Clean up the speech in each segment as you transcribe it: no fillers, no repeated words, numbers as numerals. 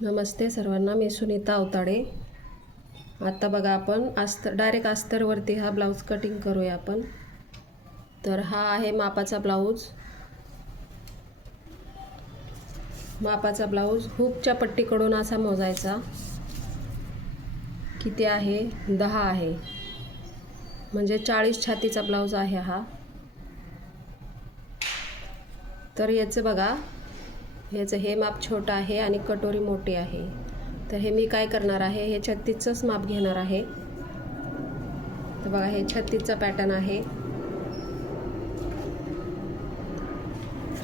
नमस्ते सर्वांना, मी सुनीता अवताडे। आता बघा आपण डायरेक्ट अस्तरवरती हा ब्लाऊज कटिंग करूया आपण। तर हा आहे मापाचा ब्लाऊज। हुकच्या पट्टीकडून असा मोजायचा। किती आहे? 10 आहे, म्हणजे 40 छातीचा ब्लाऊज आहे हा। तर याचं बघा, याचं हे माप छोटं आहे आणि कटोरी मोठी आहे। तर हे मी काय करणार आहे, हे 36चंच माप घेणार आहे। तर बघा, हे 36चा पॅटर्न आहे।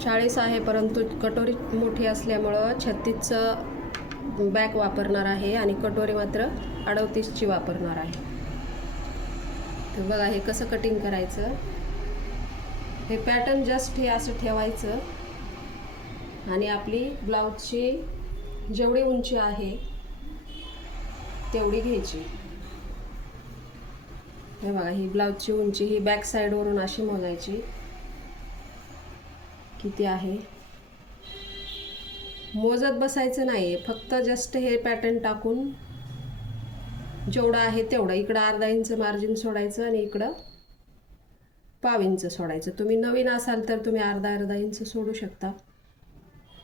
40 आहे, परंतु कटोरी मोठी असल्यामुळं 36चं बॅक वापरणार आहे आणि कटोरी मात्र 38ची वापरणार आहे। तर बघा, हे कसं कटिंग करायचं। हे पॅटर्न जस्ट हे असं ठेवायचं आणि आपली ब्लाऊजची जेवढी उंची आहे तेवढी घ्यायची। हे बघा, ही ब्लाऊजची उंची ही बॅक साईडवरून अशी मोजायची। किती आहे मोजत बसायचं नाही, फक्त जस्ट हे पॅटर्न टाकून जेवढं आहे तेवढं। इकडं अर्धा इंच मार्जिन सोडायचं आणि इकडं पाव इंच सोडायचं। तुम्ही नवीन असाल तर तुम्ही अर्धा इंच सोडू शकता।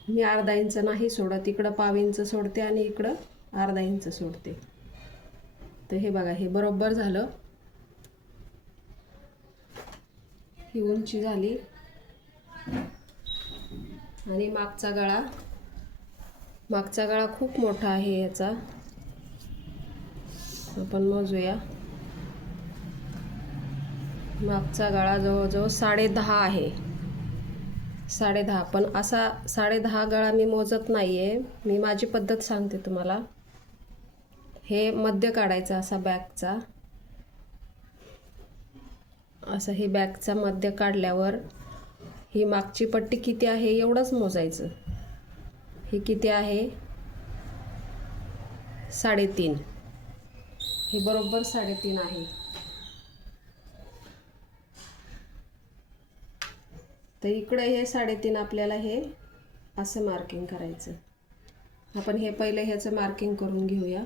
मी अर्धा इंच नाही सोडत, इकडं पाव इंच सोडते आणि इकडं अर्धा इंच सोडते। तर हे बघा, हे बरोबर झालं। ही उंची झाली आणि मागचा गळा खूप मोठा आहे याचा। आपण मोजूया। मागचा गळा जवळजवळ 10.5 आहे। 10.5, पण असा 10.5 गळा मी मोजत नाही आहे, मी माझी पद्धत सांगते तुम्हाला। हे मध्य काढायचा असा बॅकचा, असं हे बॅकचा मध्य काढल्यावर ही मागची पट्टी किती आहे एवढंच मोजायचं। हे किती आहे? 3.5। हे बरोबर 3.5 आहे। तर इकडे हे 3.5 आपल्याला हे असं मार्किंग करायचं। आपण हे पहिले ह्याचं मार्किंग करून घेऊया।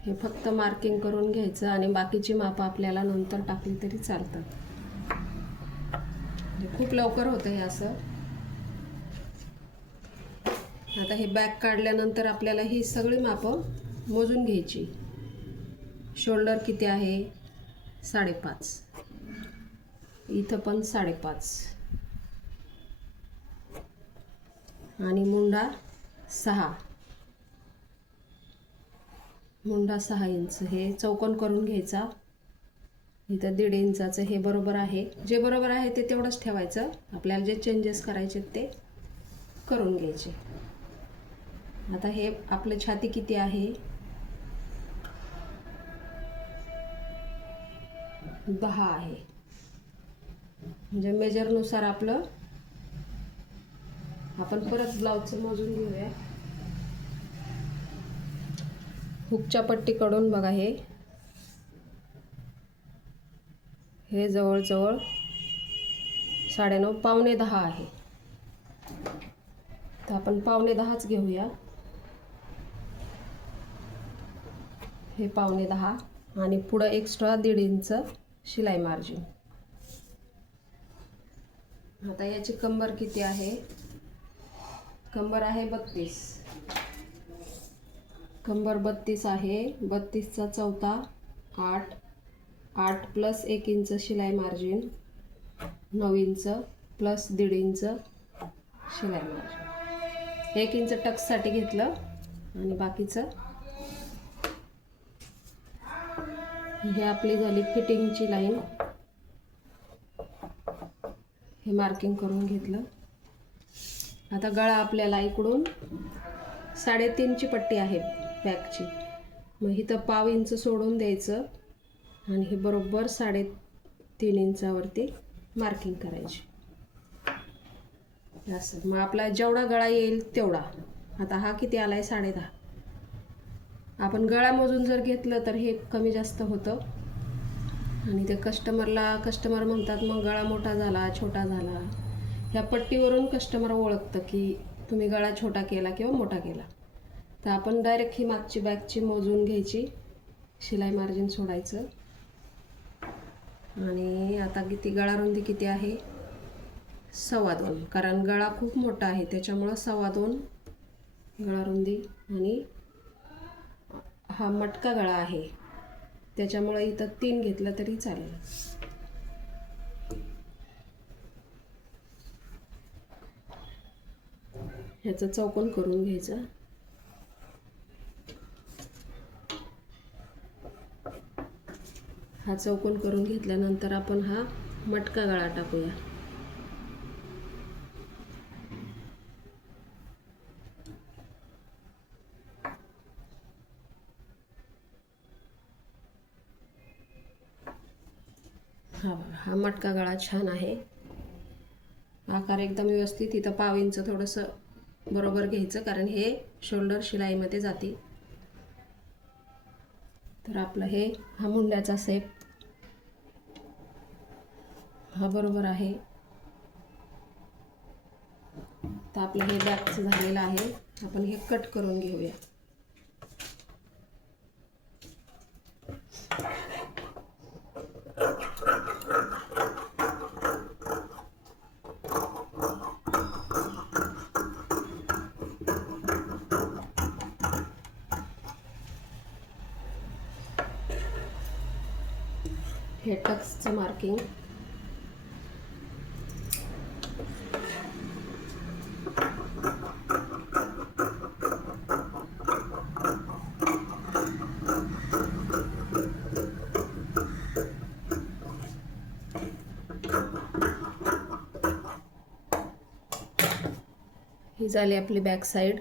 हे फक्त मार्किंग करून घ्यायचं आणि बाकीची मापं आपल्याला नंतर टाकली तरी चालतात। खूप लवकर होतं हे असं। आता हे बॅक काढल्यानंतर आपल्याला ही सगळी मापं मोजून घ्यायची। शोल्डर किती आहे? 5.5। इथं पण 5.5 आणि मुंडा 6 इंच। हे चौकोन करून घ्यायचा। इथं 1.5 इंचाचं हे बरोबर आहे। जे बरोबर आहे ते तेवढंच ठेवायचं। आपल्याला जे चेंजेस करायचे ते करून घ्यायचे। आता हे आपलं छाती किती आहे? 10 आहे, म्हणजे मेजरनुसार आपण परत ब्लाऊजचं मोजून घेऊया। हुकच्या पट्टीकडून बघा, हे जवळजवळ 9.5 पावणे 10 आहे। तर आपण पावणे 10च घेऊया। हे पावणे 10 आणि पुढं एक्स्ट्रा 1.5 इंच शिलाई मार्जिन। आता याची कंबर किती आहे? कंबर आहे 32। कंबर 32 आहे। 32चा चौथा 8 प्लस 1 इंच शिलाई मार्जिन, 9 इंच प्लस 1.5 इंच शिलाई मार्जिन। 1 इंच टक्ससाठी घेतलं आणि बाकीचं हे आपली झाली फिटिंगची लाईन। हे मार्किंग करून घेतलं। आता गळा आपल्याला इकडून 3.5ची पट्टी आहे बॅकची, मग इथं पाव इंच सोडून द्यायचं आणि हे बरोबर 3.5 इंचावरती मार्किंग करायची असं। मग आपला जेवढा गळा येईल तेवढा। आता हा किती आलाय? 10.5। आपण गळा मोजून जर घेतलं तर हे कमी जास्त होतं। आणि ते कस्टमर म्हणतात मग गळा मोठा झाला छोटा झाला, ह्या पट्टीवरून कस्टमर ओळखतं की तुम्ही गळा छोटा केला किंवा मोठा केला. तर आपण डायरेक्ट ही मागची बॅकची मोजून घ्यायची, शिलाई मार्जिन सोडायचं. आणि आता किती गळा रुंदी किती आहे, 2.25, कारण गळा खूप मोठा आहे त्याच्यामुळं 2.25 गळा रुंदी. आणि हा मटका गळा आहे त्याच्यामुळे इथं 3 घेतलं तरी चालेल. ह्याचं चौकोन करून घ्यायचं. हा चौकोन करून घेतल्यानंतर आपण हा मटका गळा टाकूया. हा मटका गळा छान आहे, आकार एकदम व्यवस्थित. इथं 1/2 इंच थोडंसं बरोबर घ्यायचं कारण हे शोल्डर शिलाईमध्ये जाते. तर आपलं हा मुंड्याचा शेप हा बरोबर आहे. तर आपलं हे बॅकचं झालेलं आहे. आपण हे कट करून घेऊया. हे टक्सचं मार्किंग ही झाली आपली बॅक साईड.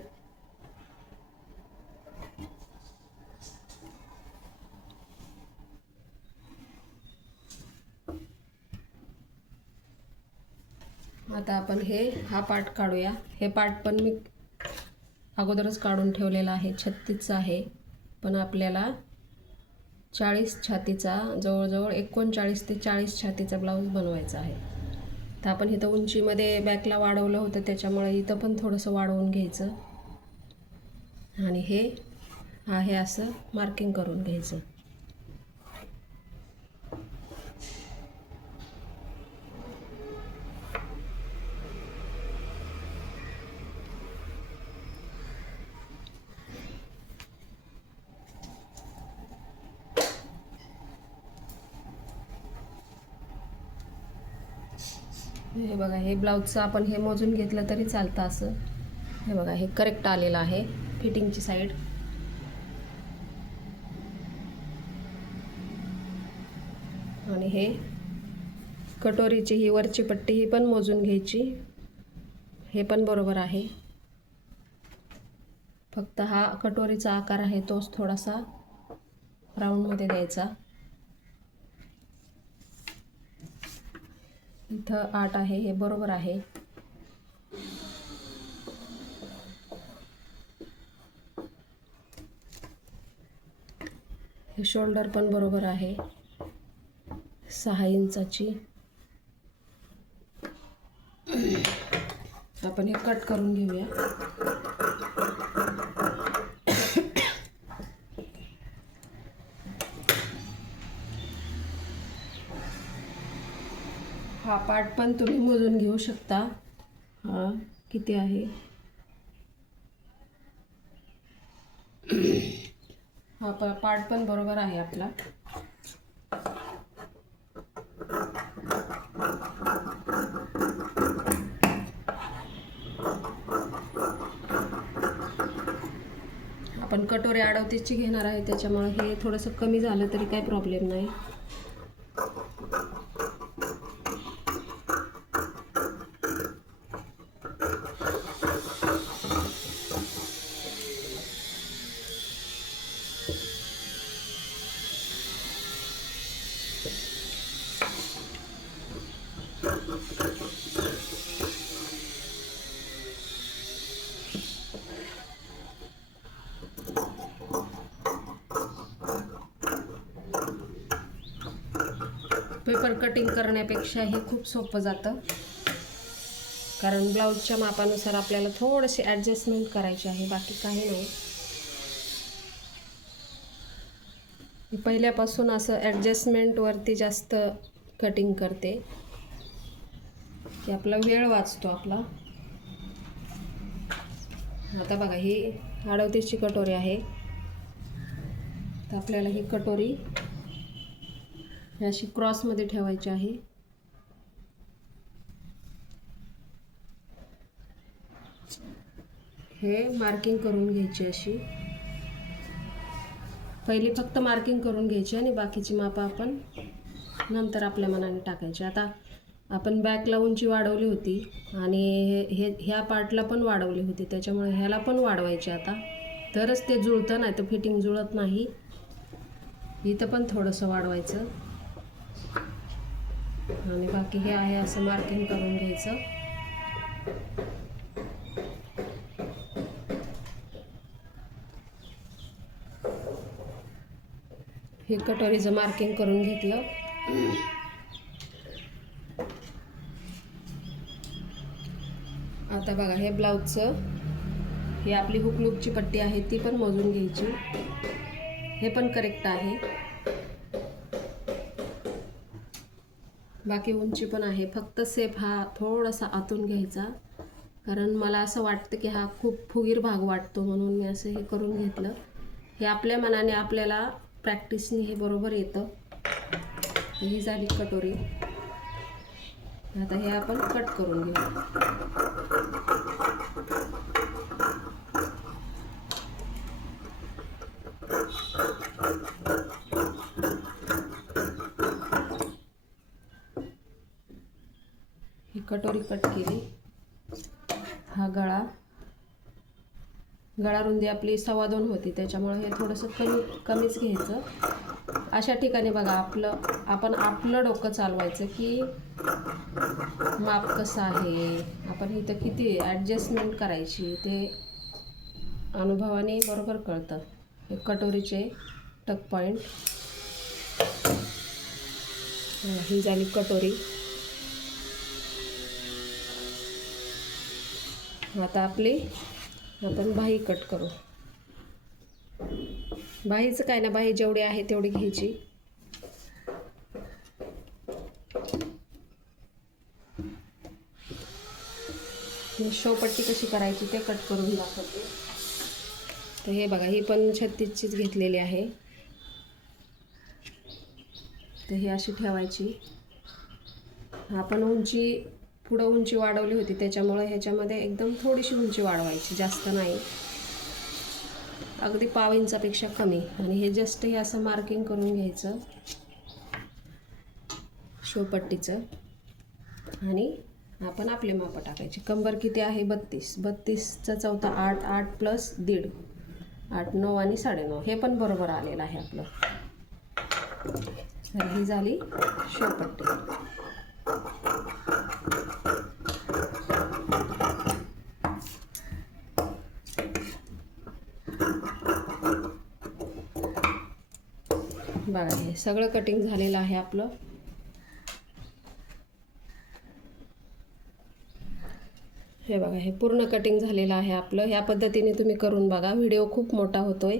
आता आपण हा पार्ट काढूया. हे पार्ट पण मी अगोदरच काढून ठेवलेला आहे, 36चा आहे. पण आपल्याला 40 छातीचा, जवळजवळ 39 ते 40 छातीचा ब्लाऊज बनवायचा आहे. तर आपण इथं उंचीमध्ये बॅकला वाढवलं होतं त्याच्यामुळे इथं पण थोडंसं वाढवून घ्यायचं आणि हे असं मार्किंग करून घ्यायचं. हे बघा, हे ब्लाऊजचं आपण हे मोजून घेतलं तरी चालतं असं. हे बघा, हे करेक्ट आलेलं आहे फिटिंगची साईड. आणि हे कटोरीची ही वरची पट्टी ही पण मोजून घ्यायची, हे पण बरोबर आहे. फक्त हा कटोरीचा आकार आहे तोच थोडासा राऊंडमध्ये द्यायचा. इथं 8 आहे, हे बरोबर आहे. हे शोल्डर पण बरोबर आहे, 6 इंचाची. आपण हे कट करून घेऊया. हा पार्ट पण तुम्ही मोजून घेऊ शकता. हा किती आहे, हा पार्ट पण बरोबर आहे आपला. आपण कटोरी 38ची घेणार आहे त्याच्यामुळे हे थोडंसं कमी झालं तरी काही प्रॉब्लेम नाही. पेपर कटिंग करण्यापेक्षा हे खूप सोपं जातं, कारण ब्लाऊजच्या मापानुसार आपल्याला थोडेसे ॲडजस्टमेंट करायची आहे, बाकी काही नाही. मी पहिल्यापासून असं ॲडजस्टमेंटवरती जास्त कटिंग करते की आपला वेळ वाचतो आपला. आता बघा ही 38ची कटोरी आहे, तर आपल्याला ही कटोरी अशी क्रॉसमध्ये ठेवायची आहे. हे मार्किंग करून घ्यायची अशी. पहिली फक्त मार्किंग करून घ्यायची आणि बाकीची मापं आपण नंतर आपल्या मनाने टाकायची. आता आपण बॅकला उंची वाढवली होती आणि ह्या पार्टला पण वाढवली होती, त्याच्यामुळे ह्याला पण वाढवायची आता, तरच ते जुळतं, नाही तर फिटिंग जुळत नाही. इथं पण थोडंसं वाढवायचं आणि बाकी हे आहे असं मार्किंग करून घ्यायचं. हे कटोरीचं मार्किंग करून घेतलं. आता बघा हे ब्लाऊजचं, ही आपली हुकलूकची पट्टी आहे ती पण मोजून घ्यायची. हे पण करेक्ट आहे, बाकी उंची पण आहे. फक्त सेप हा थोडासा आतून घ्यायचा, कारण मला असं वाटतं की हा खूप फुगीर भाग वाटतो, म्हणून मी असं हे करून घेतलं. हे आपल्या मनाने, आपल्याला प्रॅक्टिसने हे बरोबर येतं. ही झाली कटोरी. आता हे आपण कट करून घेऊ. ही कटोरी कट केली. हा गळा रुंदी आपली 2.25 होती, त्याच्यामुळे हे थोडंसं कमीच घ्यायचं. अशा ठिकाणी बघा आपण आपलं डोकं चालवायचं की माप कसं आहे, आपण इथं किती ॲडजस्टमेंट करायची, ते अनुभवाने बरोबर कळतं. हे कटोरीचे टक पॉईंट. ही झाली कटोरी. आता आपण बाही कट करू. बाहीचं काय ना, बाही जेवढी आहे तेवढी घ्यायची. शोपट्टी कशी करायची ते कट करून दाखवते. तर हे बघा, ही पण 36चीच घेतलेली आहे. तर ही अशी ठेवायची. आपण पुढं उंची वाढवली होती, त्याच्यामुळे ह्याच्यामध्ये एकदम थोडीशी उंची वाढवायची, जास्त नाही, अगदी 1/2 इंचापेक्षा कमी. आणि हे जस्ट हे असं मार्किंग करून घ्यायचं शोपट्टीचं. आणि आपण आपले मापं टाकायचे. कंबर किती आहे? 32चा चौथा 8, 8 प्लस 1.5, 8, 9 आणि 9.5. हे पण बरोबर आलेलं आहे आपलं. तर ही झाली शोपट्टी. बघा, हे सगळं कटिंग झालेलं आहे आपलं. हे बघा, हे पूर्ण कटिंग झालेलं आहे आपलं. ह्या पद्धतीने तुम्ही करून बघा. व्हिडिओ खूप मोठा होतोय,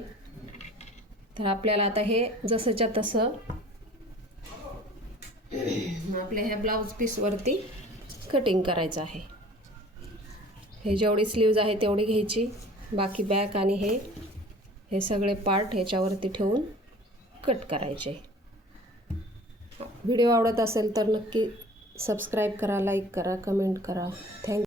तर आपल्याला आता हे जसंच्या तसं आपल्या ह्या ब्लाऊज पीसवरती कटिंग करायचं आहे. हे जेवढी स्लीव्ज आहे तेवढी घ्यायची, बाकी बॅक आणि हे सगळे पार्ट ह्याच्यावरती ठेवून कट करायचे. व्हिडिओ आवडत असेल तर नक्की सबस्क्राईब करा, लाईक करा, कमेंट करा. थँक्यू.